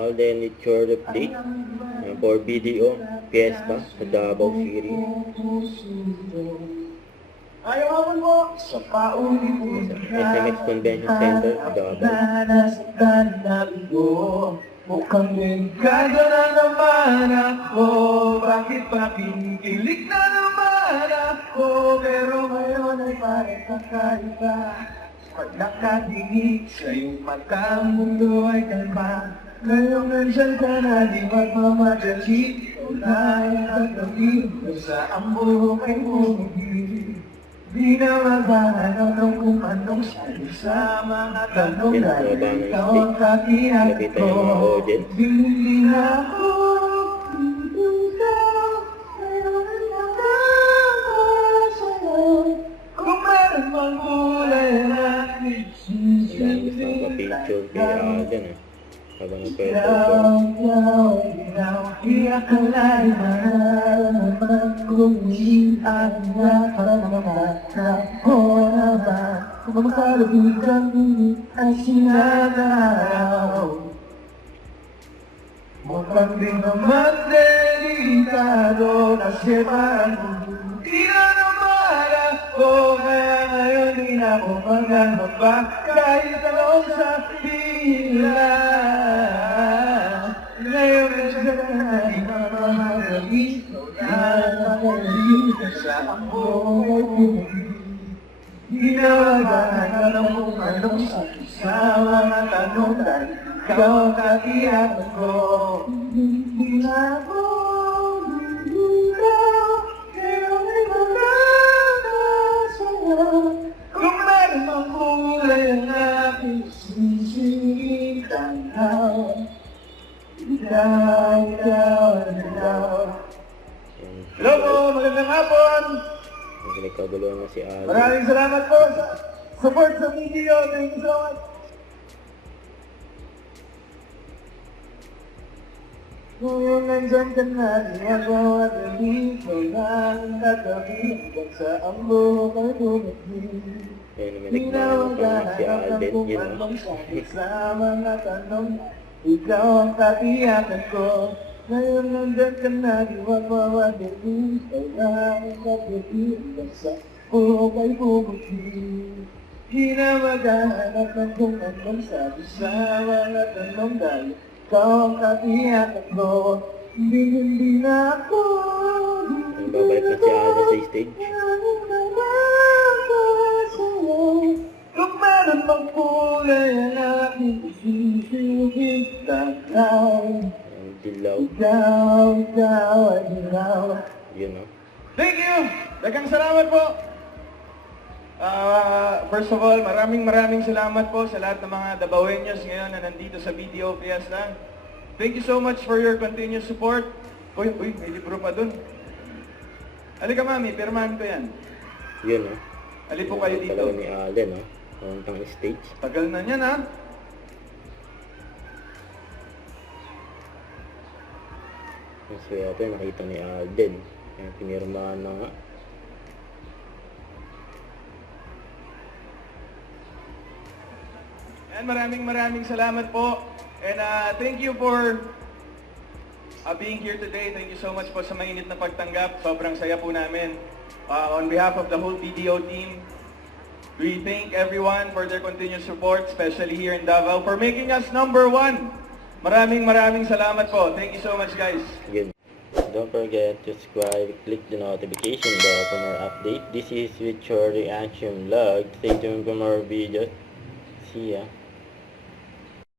Alden with short update for BDO Fiesta sa Davao City. Ayaw mo sa pauli mo SMX Convention Center sa Davao. Mukhang delikado na naman ako. Bakit pa kinikilig na naman ako? Pero ngayon ay parang kakaiba. Pag nakatingin sa iyong mata, ang mundo ay kalma. Ngayon nandyan ka na, di magmamadali. Unay ang gabi, saan mo ay bumili. Di na maghahanap kung anong sabi sa mga tanong na ikaw ang kakihan ko. Hindi na ako ikaw, ngayon ang nakakasaya. Kung meron mang kulay na Picture kay Alden habang ikaw, di akala'y maranaman kung iyan na pagmamata ko naman. Kung makalubigan ay sinagaw. Mukhang di naman delikado kasi parang di na naman ako. Kaya ngayon di na ako magangamba kahit anong sabihin nila. Ngayon na siya na di mamamadali. Saan mo ay bumili. Di na maghahanap kung anong sabi sa mga tanong dahil ikaw ang katiyan ko. Hindi na ako liligaw, kaya may magkakasaya. Kung meron mang kulay ang aking sisitanaw. Ikaw. Hello po, magandang hapon. Nagkaguluhan na si Alden. Maraming salamat po sa support sa video. Thank you so much. Ngayon nandyan ka na, di ako at hindi ko lang tatabi hanggang sa ambo kay bumagin. Ayun, may nagmamahal si Alden, yun o. Sa mga tanong, ikaw ang katiyakan ko. Ngayon nandyan ka na, di magmamadali. Kailangan tatabi hanggang sa ambo kay bumagin. Di na maghahanap ng kung anong sabi sa mga tanong dahil ikaw ang katiyakan ko. Hindi na ako. Babalik na si Alden sa stage. Kung meron mang kulay ang aking sisitanaw. Ang dilaw. Ikaw ay dilaw. Yun o. Thank you! Daghang salamat po! First of all, maraming salamat po sa lahat ng mga Davaoeños ngayon na nandito sa BDO Fiesta. Thank you so much for your continuous support. Uy, may libro pa dun. Halika mami, pirmahan ko yan. Yun o. Ali po kayo dito. Talaga ni Alden o. Puntang stage. Tagal na niyan ha. Ang swerte, nakita ni Alden. Kaya pinirmahan na nga. And maraming salamat po. And thank you for being here today. Thank you so much po sa mainit na pagtanggap. Sobrang saya po namin. On behalf of the whole BDO team, we thank everyone for their continuous support, especially here in Davao, for making us #1. Maraming salamat po. Thank you so much, guys. Yun. Don't forget to subscribe, click the notification bell for more update. This is with your reaction vlog. Stay tuned for more videos. See ya.